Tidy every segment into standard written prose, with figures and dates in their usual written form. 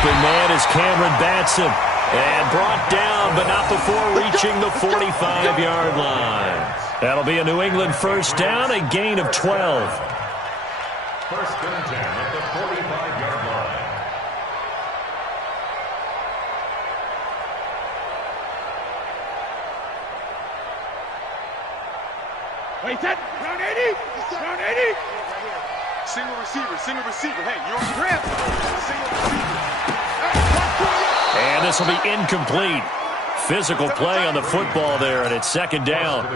open man is Cameron Batson. And brought down, but not before reaching the 45-yard line. That'll be a New England first down, a gain of 12. First and 10 at the 45-yard line. Wait, set. Round 80. Round 80. Single receiver. Hey, you're on the ramp. Single receiver. And this will be incomplete. Physical play on the football there, and it's second down.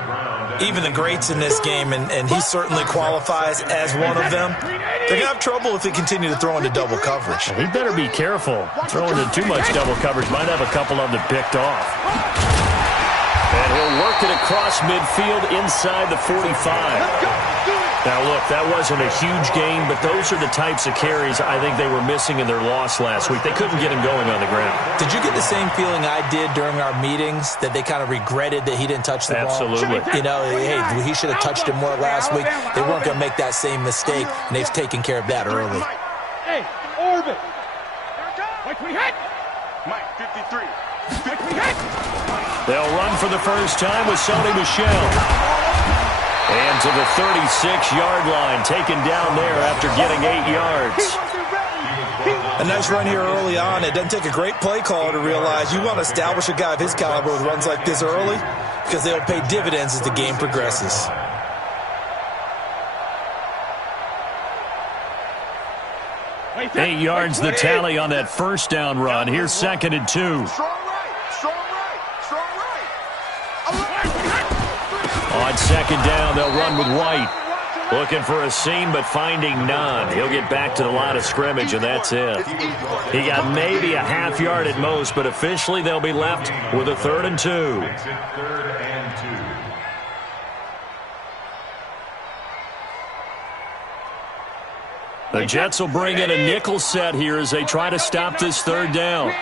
Even the greats in this game, and he certainly qualifies as one of them, they're going to have trouble if they continue to throw into double coverage. He better be careful. Throwing into too much double coverage might have a couple of them picked off. And he'll work it across midfield inside the 45. Now, look, that wasn't a huge gain, but those are the types of carries I think they were missing in their loss last week. They couldn't get him going on the ground. Did you get the same feeling I did during our meetings, that they kind of regretted that he didn't touch the ball? Absolutely. You know, hey, he should have touched it more last week. They weren't going to make that same mistake, and they've taken care of that early. Hey, orbit. Mike, we hit. Mike, 53. Mike, we hit. They'll run for the first time with Sony Michel. And to the 36-yard line, taken down there after getting 8 yards. A nice run here early on. It doesn't take a great play caller to realize you want to establish a guy of his caliber with runs like this early, because they'll pay dividends as the game progresses. Eight yards the tally on that first down run. Here's second and 2. Strong right. On second down, they'll run with White. Looking for a seam, but finding none. He'll get back to the line of scrimmage, and that's it. He got maybe a half yard at most, but officially they'll be left with a 3rd and 2. Third and 2. The Jets will bring in a nickel set here as they try to stop this 3rd down.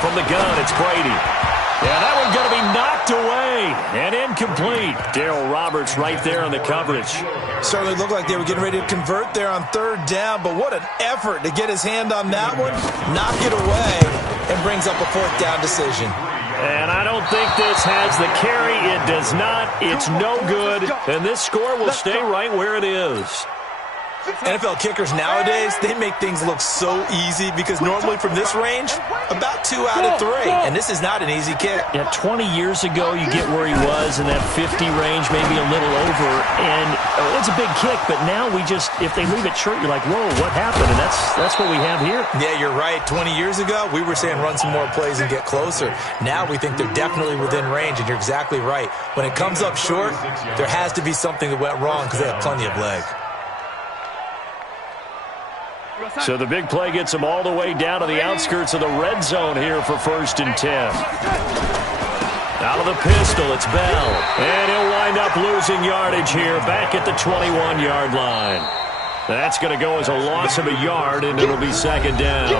From the gun, it's Brady. Yeah, that one's going to be knocked away and incomplete. Darryl Roberts right there on the coverage. Certainly looked like they were getting ready to convert there on 3rd down, but what an effort to get his hand on that one, knock it away, and brings up a 4th down decision. And I don't think this has the carry. It does not. It's no good. And this score will stay right where it is. NFL kickers nowadays, they make things look so easy because normally from this range, about 2 out of 3. And this is not an easy kick. Yeah, 20 years ago, you get where he was in that 50 range, maybe a little over. And it's a big kick, but now we just, if they leave it short, you're like, whoa, what happened? And that's what we have here. Yeah, you're right. 20 years ago, we were saying run some more plays and get closer. Now we think they're definitely within range, and you're exactly right. When it comes up short, there has to be something that went wrong because they have plenty of leg. So the big play gets them all the way down to the outskirts of the red zone here for 1st and 10. Out of the pistol, it's Bell. And he'll wind up losing yardage here back at the 21-yard line. That's going to go as a loss of a yard, and it'll be 2nd down.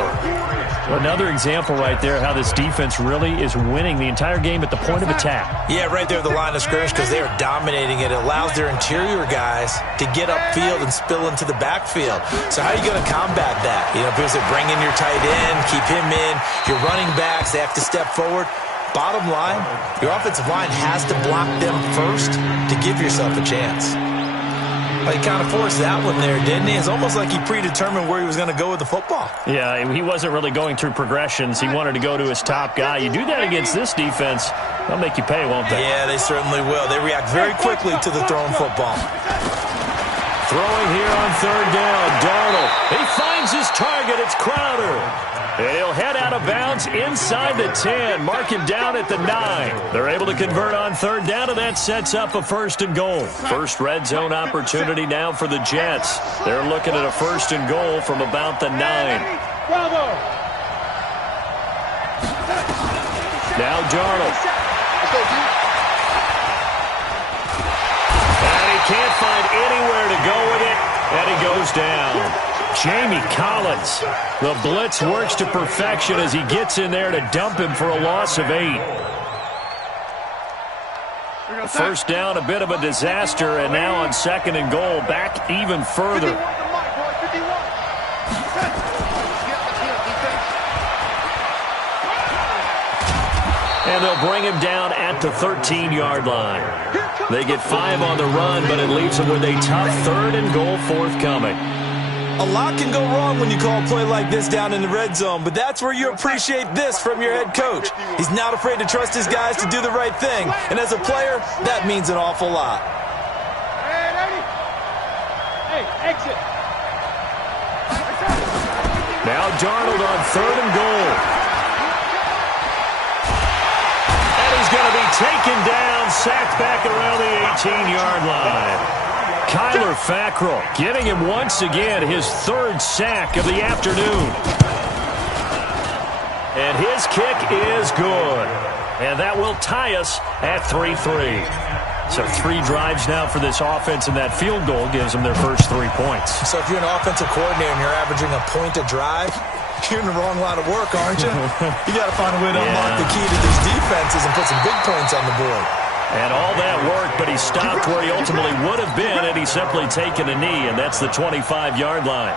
Another example right there how this defense really is winning the entire game at the point of attack. Yeah, right there at the line of scrimmage because they are dominating it. It allows their interior guys to get upfield and spill into the backfield. So how are you going to combat that? You know, because they bring in your tight end, keep him in. Your running backs, they have to step forward. Bottom line, your offensive line has to block them first to give yourself a chance. Well, he kind of forced that one there, didn't he? It's almost like he predetermined where he was going to go with the football. Yeah, he wasn't really going through progressions. He wanted to go to his top guy. You do that against this defense, they'll make you pay, won't they? Yeah, they certainly will. They react very quickly to the thrown football. Throwing here on 3rd down, Darnold. He finds his target. It's Crowder. And he'll head out of bounds inside the 10. Mark him down at the 9. They're able to convert on 3rd down, and that sets up a 1st and goal. First red zone opportunity now for the Jets. They're looking at a 1st and goal from about the 9. Now Darnold. And he can't find anywhere to go with it, and he goes down. Jamie Collins. The blitz works to perfection as he gets in there to dump him for a loss of 8. First down, a bit of a disaster, and now on 2nd and goal, back even further. And they'll bring him down at the 13-yard line. They get 5 on the run, but it leaves them with a tough 3rd and goal forthcoming. A lot can go wrong when you call a play like this down in the red zone, but that's where you appreciate this from your head coach. He's not afraid to trust his guys to do the right thing, and as a player, that means an awful lot. Hey, exit. Now Darnold on 3rd and goal. And he's going to be taken down, sacked back around the 18-yard line. Kyler Fackrell getting him once again his 3rd sack of the afternoon. And his kick is good. And that will tie us at 3-3. So 3 drives now for this offense, and that field goal gives them their first 3 points. So if you're an offensive coordinator and you're averaging a point a drive, you're in the wrong line of work, aren't you? You got to find a way to unlock the key to these defenses and put some big points on the board. And all that work, but he stopped where he ultimately would have been had he simply taken a knee, and that's the 25-yard line.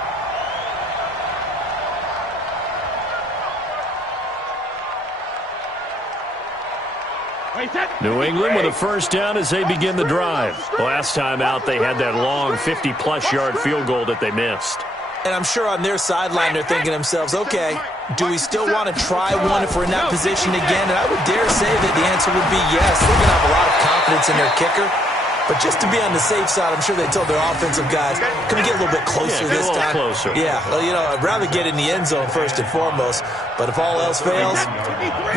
New England with a first down as they begin the drive. Last time out, they had that long 50-plus yard field goal that they missed. And I'm sure on their sideline they're thinking to themselves, okay, do we still want to try one if we're in that position again? And I would dare say that the answer would be yes. They're going to have a lot of confidence in their kicker. But just to be on the safe side, I'm sure they told their offensive guys, can we get a little bit closer this time? Closer. Yeah, well, you know, I'd rather get in the end zone first and foremost. But if all else fails,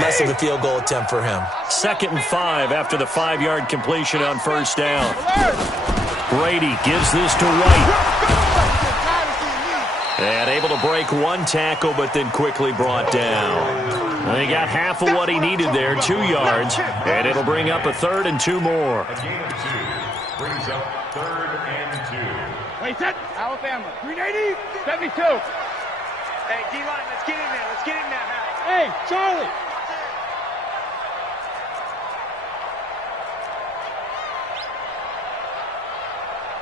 less of a field goal attempt for him. 2nd and 5 after the 5-yard completion on first down. Brady gives this to White. And able to break 1 tackle, but then quickly brought down. He got half of what he needed there, 2 yards, and it'll bring up a 3rd and 2 more. A gain of 2 brings up 3rd and 2. Wait, set. Alabama. 380, 72. Hey, D-line, let's get in there. Let's get in there now. Hey, Charlie.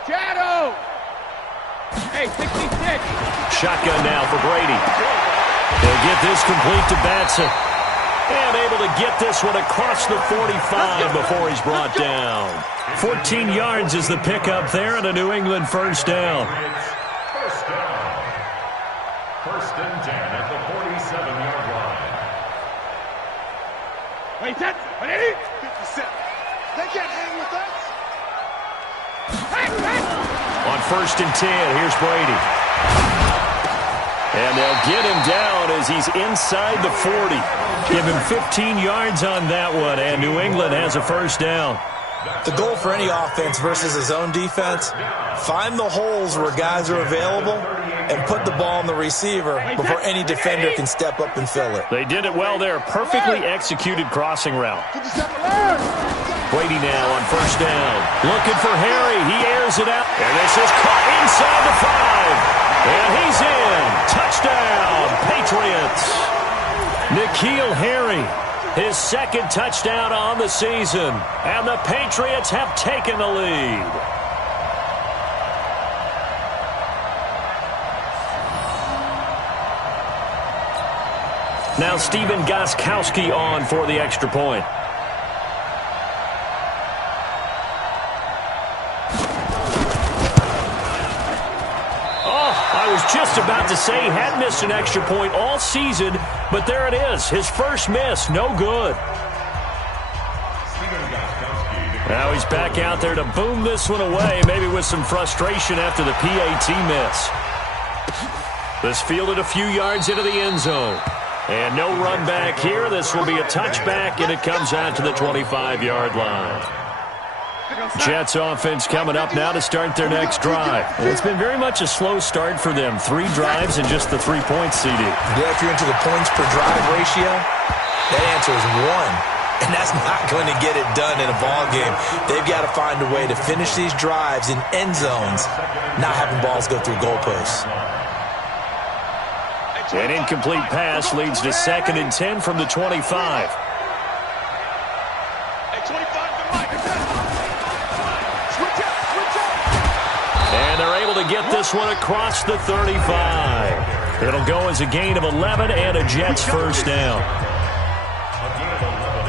Shadow. Hey, 66. Shotgun now for Brady. They'll get this complete to Batson. And able to get this one across the 45 before he's brought down. 14 yards is the pickup there and a New England first down. First down. 1st and 10 at the 47-yard line. Wait, set. 180. 57. They can't hang with us. On 1st and 10, here's Brady. And they'll get him down as he's inside the 40. Give him 15 yards on that one, and New England has a first down. The goal for any offense versus his own defense, find the holes where guys are available and put the ball on the receiver before any defender can step up and fill it. They did it well there. Perfectly executed crossing route. Brady now on first down. Looking for Harry. He airs it out. And this is caught inside the 5. And he's in. Touchdown, Patriots. N'Keal Harry, his 2nd touchdown on the season. And the Patriots have taken the lead. Now Stephen Gostkowski on for the extra point. I was just about to say he hadn't missed an extra point all season, but there it is. His first miss, no good. Now he's back out there to boom this one away, maybe with some frustration after the PAT miss. This fielded a few yards into the end zone. And no run back here. This will be a touchback, and it comes out to the 25-yard line. Jets offense coming up now to start their next drive. It's been very much a slow start for them. 3 drives and just the 3 points, CD. Yeah, if you're into the points per drive ratio, that answer is 1. And that's not going to get it done in a ball game. They've got to find a way to finish these drives in end zones, not having balls go through goalposts. An incomplete pass leads to 2nd and 10 from the 25. And they're able to get this one across the 35. It'll go as a gain of 11 and a Jets first down.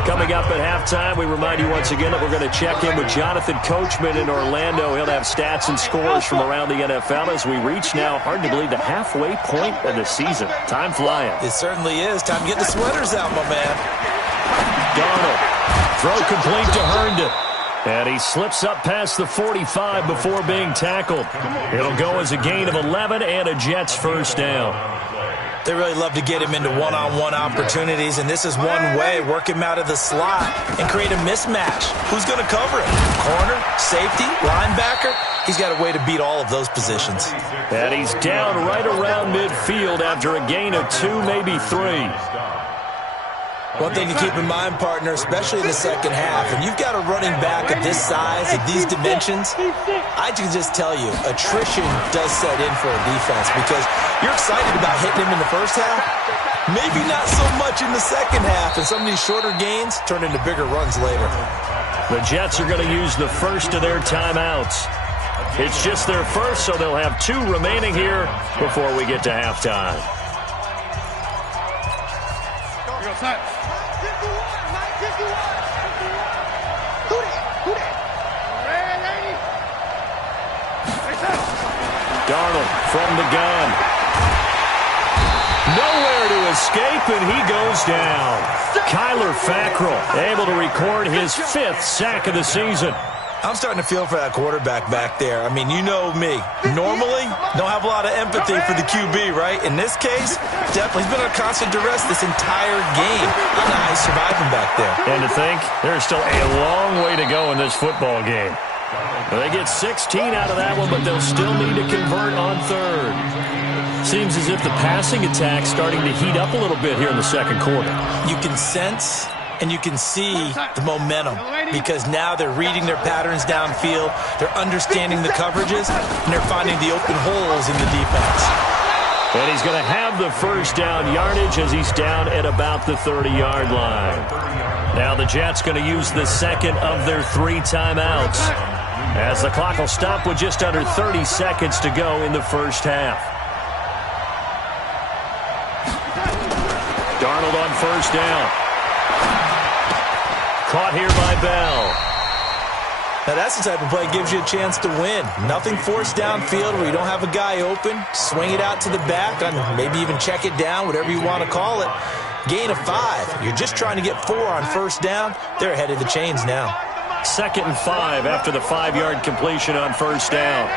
Coming up at halftime, we remind you once again that we're going to check in with Jonathan Coachman in Orlando. He'll have stats and scores from around the NFL as we reach now, hard to believe, the halfway point of the season. Time flying. It certainly is. Time to get the sweaters out, my man. Darnold. Throw complete to Herndon. And he slips up past the 45 before being tackled. It'll go as a gain of 11 and a Jets first down. They really love to get him into one-on-one opportunities, and this is one way. Work him out of the slot and create a mismatch. Who's going to cover him? Corner, safety, linebacker? He's got a way to beat all of those positions. And he's down right around midfield after a gain of 2, maybe 3. One thing to keep in mind, partner, especially in the second half, and you've got a running back of this size, of these dimensions, I can just tell you, attrition does set in for a defense because you're excited about hitting him in the first half, maybe not so much in the second half, and some of these shorter gains turn into bigger runs later. The Jets are going to use the first of their timeouts. It's just their first, so they'll have 2 remaining here before we get to halftime. Darnold from the gun. Nowhere to escape, and he goes down. Kyler Fackrell able to record his 5th sack of the season. I'm starting to feel for that quarterback back there. I mean, you know me. Normally, don't have a lot of empathy for the QB, right? In this case, definitely he's been under constant duress this entire game. I don't know how he's surviving back there. And to think, there's still a long way to go in this football game. They get 16 out of that one, but they'll still need to convert on 3rd. Seems as if the passing attack's starting to heat up a little bit here in the second quarter. You can sense and you can see the momentum because now they're reading their patterns downfield, they're understanding the coverages, and they're finding the open holes in the defense. And he's going to have the first down yardage as he's down at about the 30-yard line. Now the Jets going to use the second of their 3 timeouts as the clock will stop with just under 30 seconds to go in the first half. Darnold on first down. Caught here by Bell. Now that's the type of play that gives you a chance to win. Nothing forced downfield where you don't have a guy open. Swing it out to the back, and maybe even check it down, whatever you want to call it. Gain of 5. You're just trying to get 4 on first down. They're ahead of the chains now. 2nd and 5 after the 5-yard completion on first down.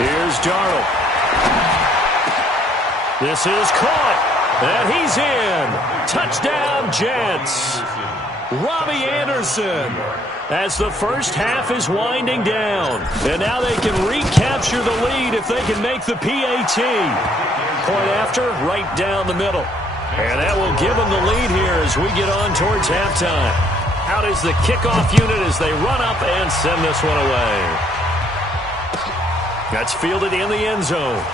Here's Darnold. This is caught, and he's in. Touchdown, Jets. Robbie Anderson as the first half is winding down. And now they can recapture the lead if they can make the PAT. Point after, right down the middle. And that will give them the lead here as we get on towards halftime. Out is the kickoff unit as they run up and send this one away. That's fielded in the end zone.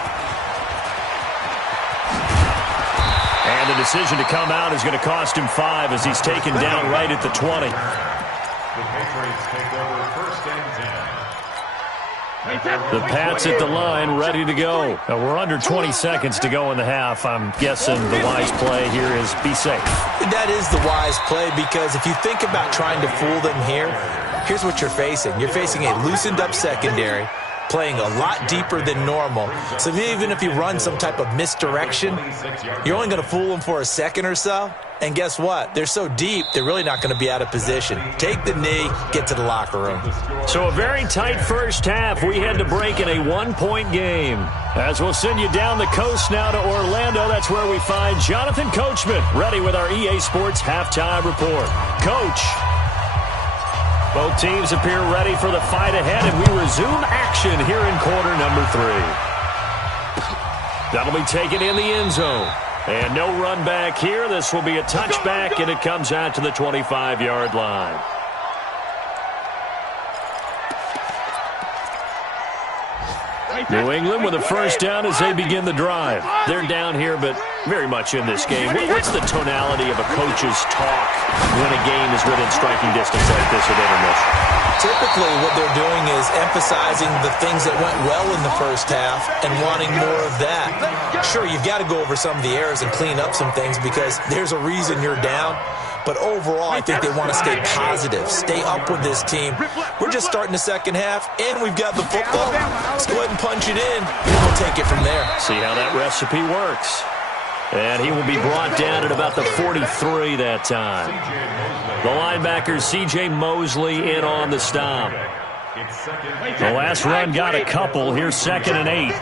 And the decision to come out is going to cost him 5 as he's taken down right at the 20. The Patriots take over 1st and 10. The Pats at the line, ready to go. Now we're under 20 seconds to go in the half. I'm guessing the wise play here is be safe. That is the wise play because if you think about trying to fool them here, here's what you're facing. You're facing a loosened up secondary, playing a lot deeper than normal. So even if you run some type of misdirection, you're only going to fool them for a second or so. And guess what? They're so deep, they're really not going to be out of position. Take the knee, get to the locker room. So a very tight first half. We had to break in a 1-point game. As we'll send you down the coast now to Orlando, that's where we find Jonathan Coachman, ready with our EA Sports Halftime Report. Coach. Both teams appear ready for the fight ahead, and we resume action here in quarter number 3. That'll be taken in the end zone. And no run back here. This will be a touchback, and it comes out to the 25-yard line. New England with a first down as they begin the drive. They're down here, but very much in this game. What's the tonality of a coach's talk when a game is within striking distance like this at intermission? Typically, what they're doing is emphasizing the things that went well in the first half and wanting more of that. Sure, you've got to go over some of the errors and clean up some things because there's a reason you're down. But overall, I think they want to stay positive, stay up with this team. We're just starting the second half, and we've got the football. Let's go ahead and punch it in, and we'll take it from there. See how that recipe works. And he will be brought down at about the 43 that time. The linebacker, C.J. Mosley, in on the stop. The last run got a couple. Here's 2nd and 8.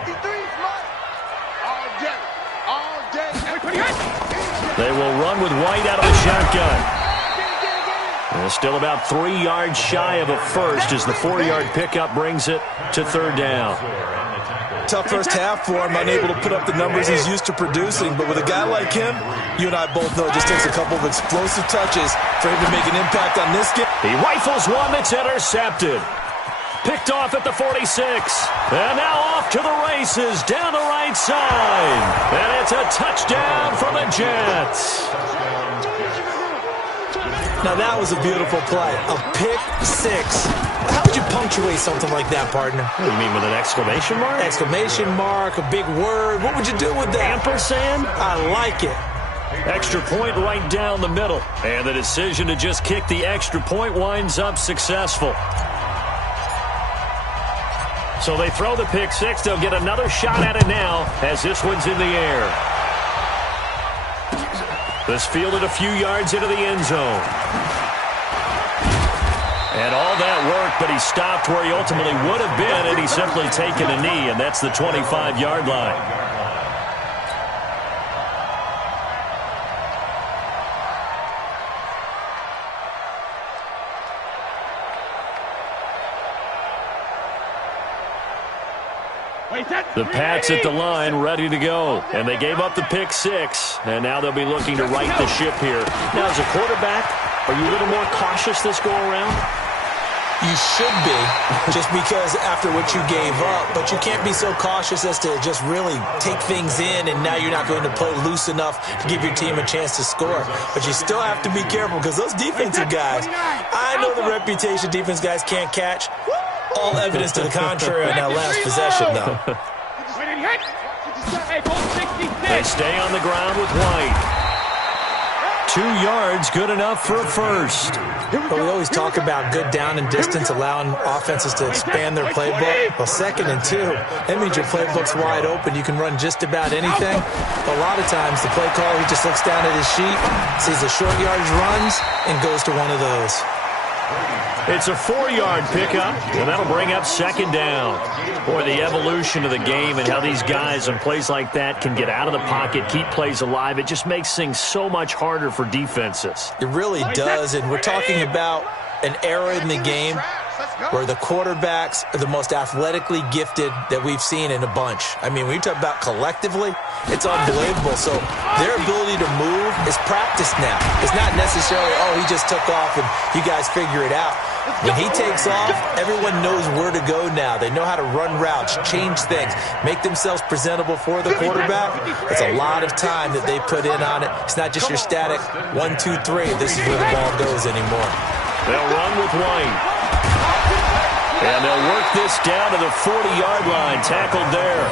They will run with White out of the shotgun. And still about 3 yards shy of a first as the 4-yard pickup brings it to 3rd down. Tough first half for him, unable to put up the numbers he's used to producing. But with a guy like him, you and I both know it just takes a couple of explosive touches for him to make an impact on this game. He rifles one that's intercepted. Picked off at the 46. And now off to the races down the right side. And it's a touchdown for the Jets. Now that was a beautiful play. A pick 6. How would you punctuate something like that, partner? What do you mean, with an exclamation mark? Exclamation mark, a big word. What would you do with that? Ampersand? I like it. Extra point right down the middle. And the decision to just kick the extra point winds up successful. So they throw the pick 6. They'll get another shot at it now as this one's in the air. This fielded a few yards into the end zone. And all that worked, but he stopped where he ultimately would have been, and he's simply taken a knee, and that's the 25-yard line. The Pats at the line, ready to go. And they gave up the pick 6, and now they'll be looking to right the ship here. Now, as a quarterback, are you a little more cautious this go-around? You should be, just because after what you gave up. But you can't be so cautious as to just really take things in, and now you're not going to play loose enough to give your team a chance to score. But you still have to be careful because those defensive guys, I know the reputation defense guys can't catch. All evidence to the contrary on that last possession, though. They stay on the ground with White. 2 yards, good enough for a first. But we always talk about good down and distance, allowing offenses to expand their playbook. Well, 2nd and 2, that means your playbook's wide open. You can run just about anything. But a lot of times, the play caller, he just looks down at his sheet, sees the short yardage runs, and goes to one of those. It's a 4-yard pickup, and that'll bring up 2nd down. Boy, the evolution of the game and how these guys on plays like that can get out of the pocket, keep plays alive, it just makes things so much harder for defenses. It really does, and we're talking about an era in the game where the quarterbacks are the most athletically gifted that we've seen in a bunch. I mean, when you talk about collectively, it's unbelievable. So their ability to move is practiced now. It's not necessarily, oh, he just took off and you guys figure it out. When he takes off, everyone knows where to go now. They know how to run routes, change things, make themselves presentable for the quarterback. It's a lot of time that they put in on it. It's not just your static 1, 2, 3. This is where the ball goes anymore. They'll run with White. And they'll work this down to the 40-yard line. Tackled there.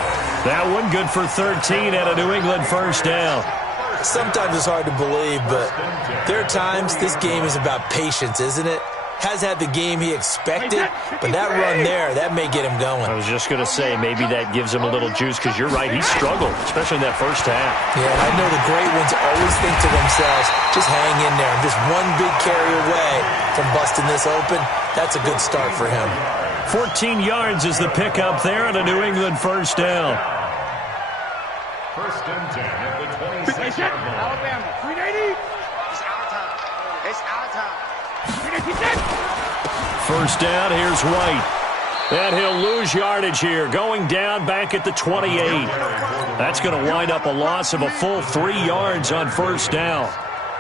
That one good for 13 and a New England first down. Sometimes it's hard to believe, but there are times this game is about patience, isn't it? Has had the game he expected, but that run there, that may get him going. I was just going to say, maybe that gives him a little juice, because you're right, he struggled, especially in that first half. Yeah, I know the great ones always think to themselves, just hang in there. I'm just one big carry away from busting this open. That's a good start for him. 14 yards is the pickup there and a New England first down. 1st and 10 at the 26-yard line. Alabama, 380. It's our time. It's our time. First down, here's White. And he'll lose yardage here, going down back at the 28. That's going to wind up a loss of a full 3 yards on first down.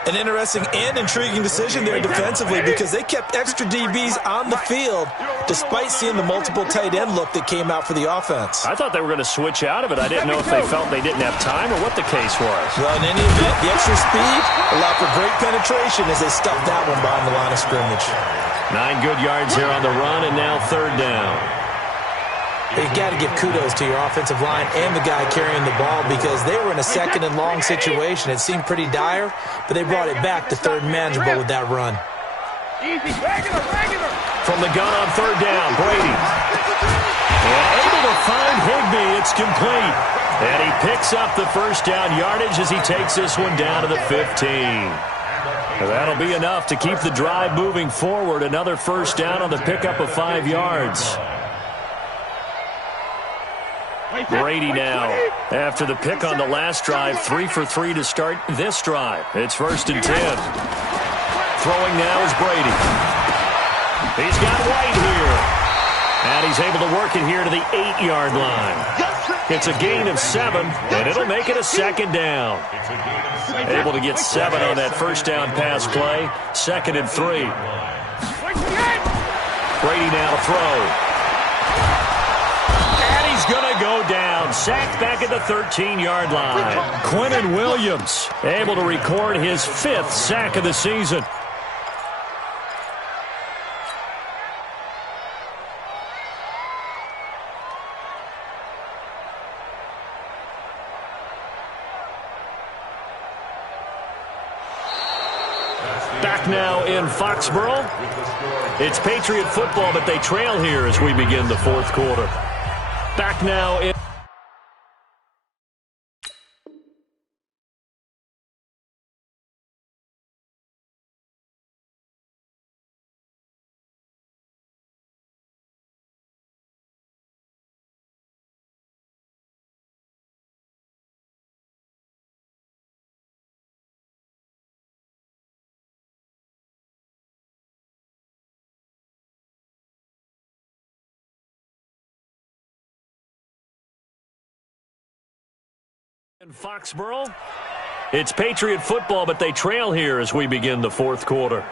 An interesting and intriguing decision there defensively because they kept extra DBs on the field despite seeing the multiple tight end look that came out for the offense. I thought they were going to switch out of it. I didn't know if they felt they didn't have time or what the case was. Well, in any event, the extra speed allowed for great penetration as they stuffed that one behind the line of scrimmage. 9 good yards here on the run, and now 3rd down. But you got to give kudos to your offensive line and the guy carrying the ball because they were in a second and long situation. It seemed pretty dire, but they brought it back to third and manageable with that run. Easy, regular. From the gun on third down, Brady. And able to find Higbee. It's complete. And he picks up the first down yardage as he takes this one down to the 15. That'll be enough to keep the drive moving forward. Another first down on the pickup of 5 yards. Brady now, after the pick on the last drive, 3 for 3 to start this drive. It's 1st and 10. Throwing now is Brady. He's got White here. And he's able to work it here to the 8-yard line. It's a gain of 7, and it'll make it a 2nd down. Able to get 7 on that first down pass play. 2nd and 3. Brady now to throw. Going to go down. Sacked back at the 13-yard line. Quinnen Williams able to record his 5th sack of the season. Back now in Foxborough. It's Patriot football, but they trail here as we begin the 4th quarter. Back now in... In Foxborough, it's Patriot football, but they trail here as we begin the 4th quarter.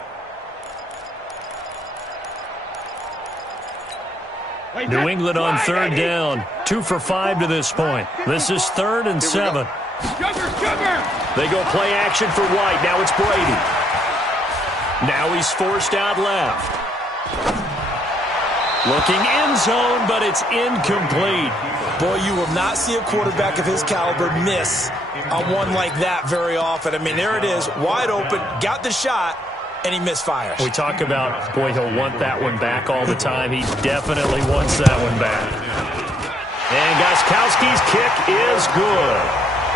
New England on third down, 2 for 5 to this point. This is 3rd and 7. They go play action for White. Now it's Brady. Now he's forced out left. Looking end zone, but it's incomplete. Boy, you will not see a quarterback of his caliber miss on one like that very often. I mean, there it is, wide open, got the shot, and he misfires. We talk about, boy, he'll want that one back all the time. He definitely wants that one back. And Gostkowski's kick is good.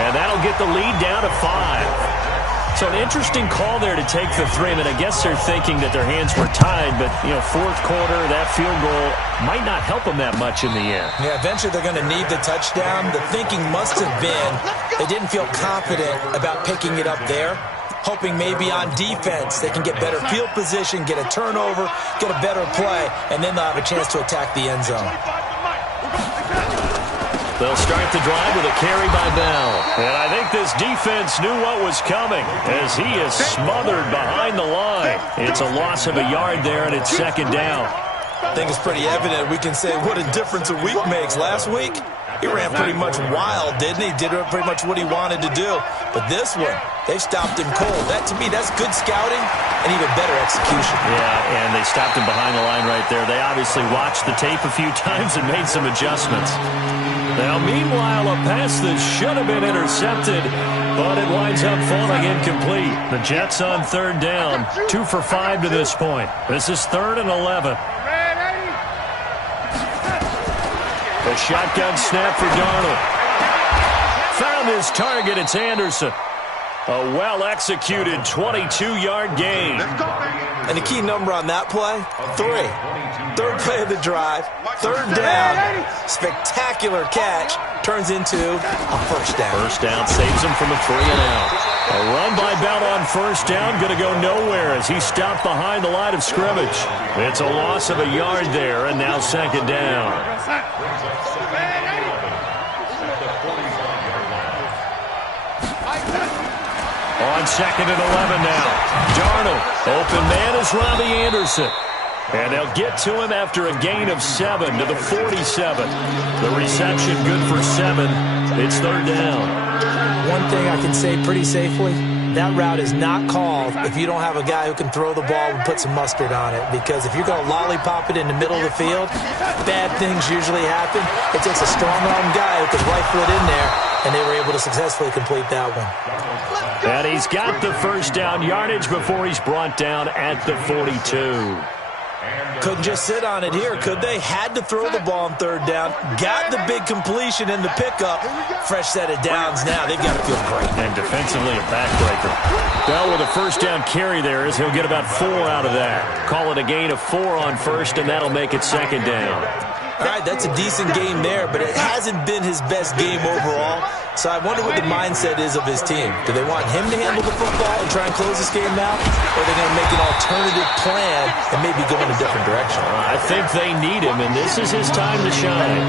And that'll get the lead down to 5. So an interesting call there to take the 3. I mean, I guess they're thinking that their hands were tied, but, 4th quarter, that field goal might not help them that much in the end. Yeah, eventually they're going to need the touchdown. The thinking must have been they didn't feel confident about picking it up there, hoping maybe on defense they can get better field position, get a turnover, get a better play, and then they'll have a chance to attack the end zone. They'll start the drive with a carry by Bell. And I think this defense knew what was coming as he is smothered behind the line. It's a loss of a yard there, and it's 2nd down. I think it's pretty evident. We can say what a difference a week makes. Last week, he ran pretty much wild, didn't he? Did pretty much what he wanted to do. But this one, they stopped him cold. That, to me, that's good scouting and even better execution. Yeah, and they stopped him behind the line right there. They obviously watched the tape a few times and made some adjustments. Now, meanwhile, a pass that should have been intercepted, but it winds up falling incomplete. The Jets on third down, 2 for 5 to this point. This is 3rd and 11. The shotgun snap for Darnold. Found his target. It's Anderson. A well-executed 22-yard gain. And the key number on that play, 3. Third play of the drive, 3rd down, spectacular catch, turns into a first down. First down saves him from a 3-and-out. A run by Bell on first down, going to go nowhere as he stopped behind the line of scrimmage. It's a loss of a yard there, and now 2nd down. On 2nd and 11 now. Darnold, open man is Robbie Anderson. And they'll get to him after a gain of 7 to the 47. The reception good for 7. It's 3rd down. One thing I can say pretty safely, that route is not called if you don't have a guy who can throw the ball and put some mustard on it. Because if you're going to lollipop it in the middle of the field, bad things usually happen. It takes a strong-arm guy who can rifle it in there, and they were able to successfully complete that one. And he's got the first down yardage before he's brought down at the 42. Couldn't just sit on it here, could they? Had to throw the ball on third down. Got the big completion in the pickup. Fresh set of downs now. They've got to feel great. And defensively a backbreaker. Bell with a first down carry there as he'll get about 4 out of that. Call it a gain of 4 on first, and that'll make it second down. All right, that's a decent game there, but it hasn't been his best game overall. So I wonder what the mindset is of his team. Do they want him to handle the football and try and close this game out? Or are they going to make an alternative plan and maybe go in a different direction? I think they need him, and this is his time to shine.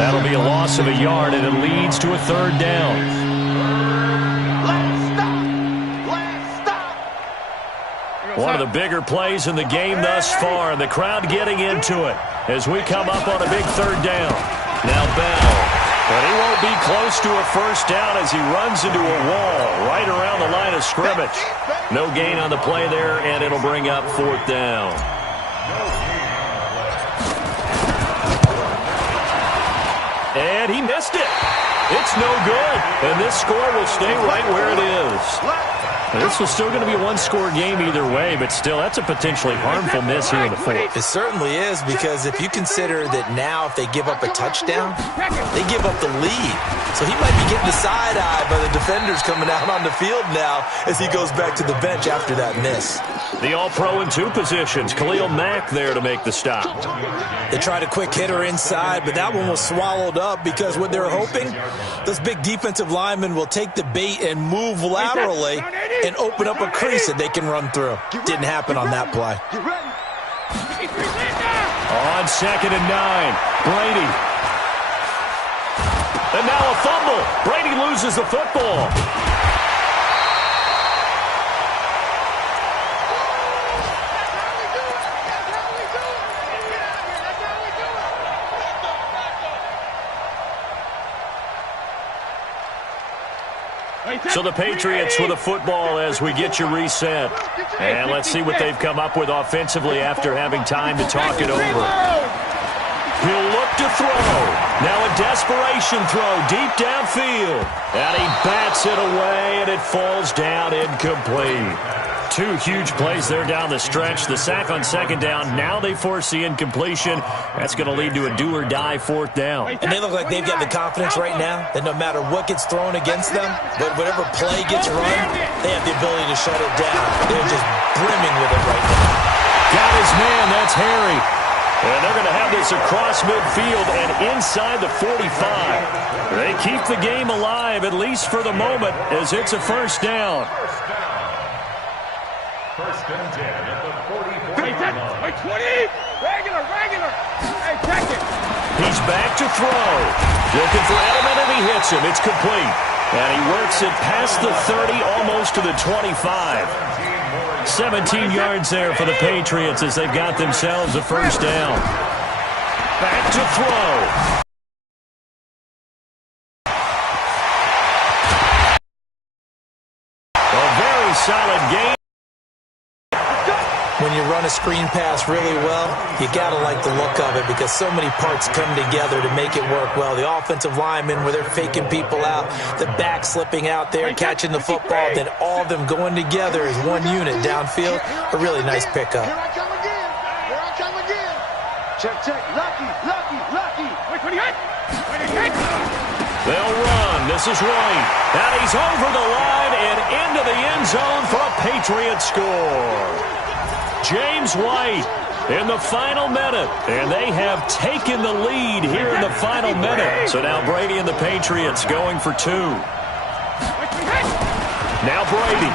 That'll be a loss of a yard, and it leads to a third down. One of the bigger plays in the game thus far, and the crowd getting into it as we come up on a big third down. Now Bell, but he won't be close to a first down as he runs into a wall right around the line of scrimmage. No gain on the play there, and it'll bring up fourth down. And he missed it. It's no good, and this score will stay right where it is. And this was still going to be a one-score game either way, but still, that's a potentially harmful miss here in the fourth. It certainly is, because if you consider that now if they give up a touchdown, they give up the lead. So he might be getting the side-eye by the defenders coming out on the field now as he goes back to the bench after that miss. The All-Pro in 2 positions. Khalil Mack there to make the stop. They tried a quick hitter inside, but that one was swallowed up because what they're hoping, those big defensive linemen will take the bait and move laterally and open up a crease that they can run through. Didn't happen on that play. On 2nd and 9, Brady. And now a fumble. Brady loses the football. So the Patriots with a football as we get you reset. And let's see what they've come up with offensively after having time to talk it over. He'll look to throw. Now a desperation throw deep downfield. And he bats it away, and it falls down incomplete. 2 huge plays there down the stretch. The sack on 2nd down. Now they force the incompletion. That's going to lead to a do-or-die 4th down. And they look like they've got the confidence right now that no matter what gets thrown against them, but whatever play gets run, they have the ability to shut it down. They're just brimming with it right now. Got his man. That's Harry. And they're going to have this across midfield and inside the 45. They keep the game alive, at least for the moment, as it's a first down. First and 10 at the 44. 20. Regular. Hey, check it. He's back to throw. Looking for Edelman, and he hits him. It's complete. And he works it past the 30, almost to the 25. 17 yards there for the Patriots as they've got themselves a first down. Back to throw. A very solid game. When you run a screen pass really well, you got to like the look of it because so many parts come together to make it work well. The offensive linemen, where they're faking people out, the back slipping out there, catching the football, then all of them going together as one unit downfield. A really nice pickup. Here I come again. Check. Lucky. Wait, when he hit. They'll run. This is White. And he's over the line and into the end zone for a Patriot score. James White in the final minute, and they have taken the lead here in the final minute. So now Brady and the Patriots going for 2. Now Brady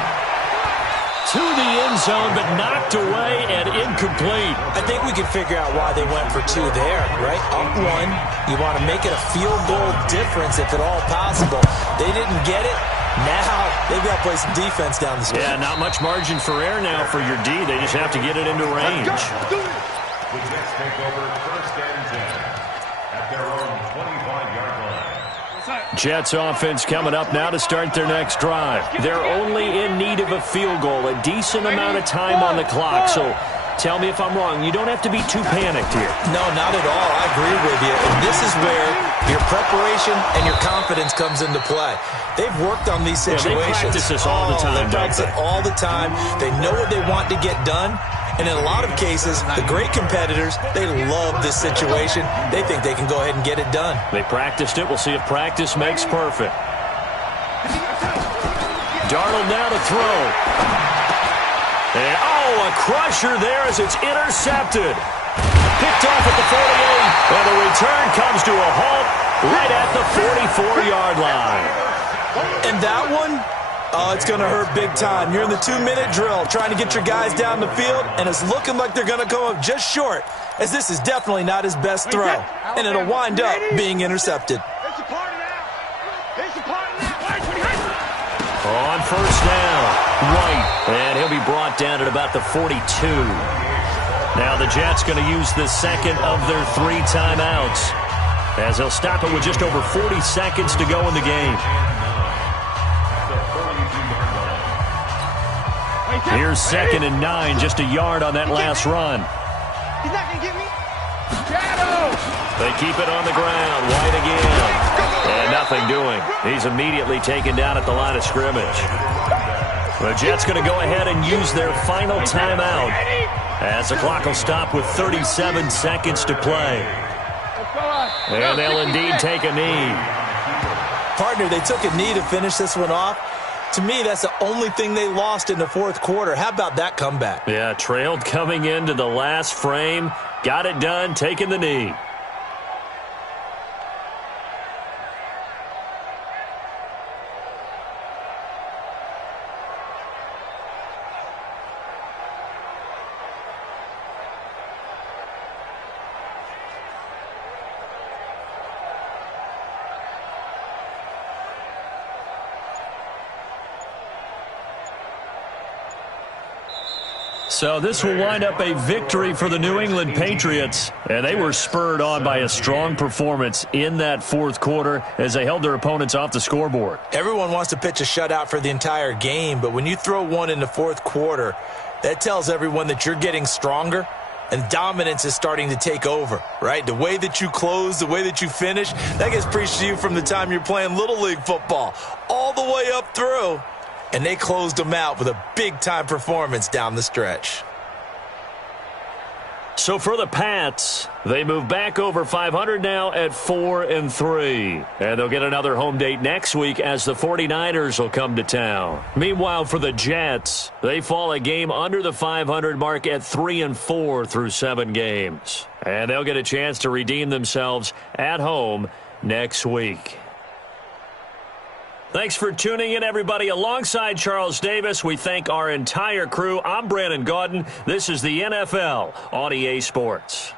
to the end zone, but knocked away and incomplete. I think we can figure out why they went for 2 there, right? Up 1, you want to make it a field goal difference if at all possible. They didn't get it. Now they've got to play some defense down the stretch. Yeah, not much margin for error now for your D. They just have to get it into range. The Jets take over first and 10 at their own 25-yard line. Jets offense coming up now to start their next drive. They're only in need of a field goal, a decent amount of time on the clock. So tell me if I'm wrong. You don't have to be too panicked here. No, not at all. I agree with you. And this is where your preparation and your confidence comes into play. They've worked on these situations. They practice this all the time. They practice it all the time. They know what they want to get done. And in a lot of cases, the great competitors, they love this situation. They think they can go ahead and get it done. They practiced it. We'll see if practice makes perfect. Darnold now to throw. And, a crusher there as it's intercepted. Picked off at the 48, and the return comes to a halt right at the 44-yard line. And that one, it's going to hurt big time. You're in the 2-minute drill trying to get your guys down the field, and it's looking like they're going to come up just short, as this is definitely not his best throw. And it'll wind up being intercepted. On first down, White, and he'll be brought down at about the 42. Now the Jets going to use the second of their 3 timeouts, as they'll stop it with just over 40 seconds to go in the game. Here's 2nd and 9, just a yard on that last run. He's not going to get me. They keep it on the ground. White again. And nothing doing. He's immediately taken down at the line of scrimmage. The Jets going to go ahead and use their final timeout, as the clock will stop with 37 seconds to play. And they'll indeed take a knee. Partner, they took a knee to finish this one off. To me, that's the only thing they lost in the fourth quarter. How about that comeback? Yeah, trailed coming into the last frame. Got it done, taking the knee. So this will wind up a victory for the New England Patriots, and they were spurred on by a strong performance in that fourth quarter as they held their opponents off the scoreboard. Everyone wants to pitch a shutout for the entire game, but when you throw one in the fourth quarter, that tells everyone that you're getting stronger and dominance is starting to take over, right? The way that you close, the way that you finish, that gets preached to you from the time you're playing Little League football all the way up through. And they closed them out with a big-time performance down the stretch. So for the Pats, they move back over 500 now at 4-3. And they'll get another home date next week as the 49ers will come to town. Meanwhile, for the Jets, they fall a game under the 500 mark at 3-4 through 7 games. And they'll get a chance to redeem themselves at home next week. Thanks for tuning in, everybody. Alongside Charles Davis, we thank our entire crew. I'm Brandon Gaudin. This is the NFL on EA Sports.